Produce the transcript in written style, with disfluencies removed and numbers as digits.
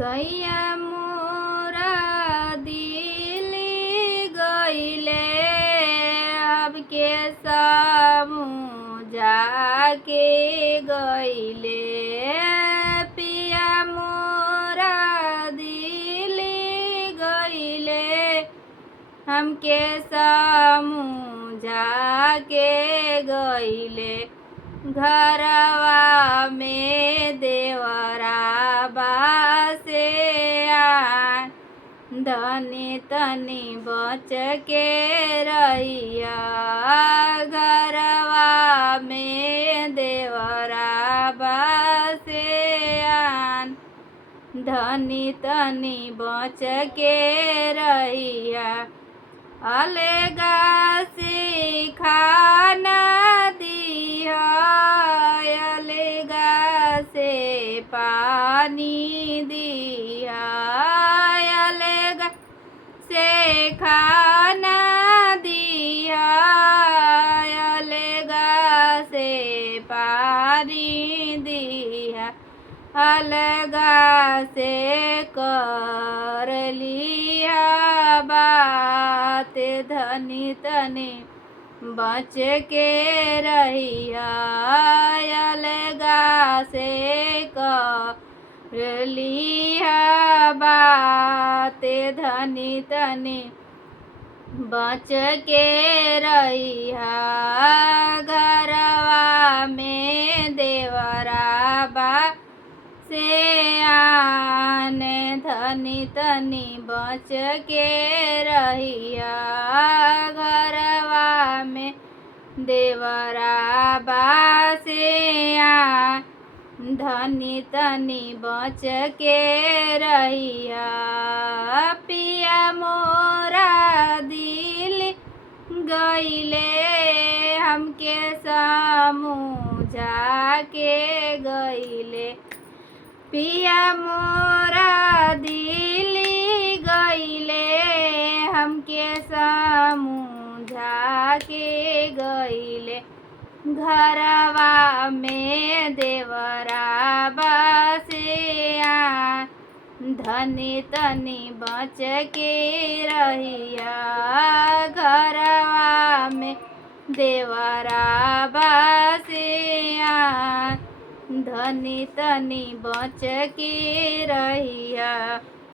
सैया मोरा दिली गईले अब के समूह जाके गईले पिया मोरा दिली गईले हमके समूह जाके गईले घरवा में देवरा बासे आन धनी तनी बच के रहिया घरवा में देवरा बासे आन धनी तनी बच के रहिया अलगा से खाना दिया अलगा से पानी दिया अलगा से खाना दिया अलगा से पानी दिया अलगा से कर लिया बात धनी तनी बच के रहिया अलगा से कर लिया बात धनी तनी बच के रहिया घरवा में देवरा बा से आने धनी तनी बच के रहिया घरवा में देवरा बा से आन धनी तनी बच के रहिया पिया मोरा दिल गईले हमके समूह जाके गईले पिया मोरा दिली गईले हमके समूह जाके गईले घरवा में देवरा बसे आन धनी तनी बच के रहिया घरवा में देवरा बसे आन धनी तनी बच के रहिया।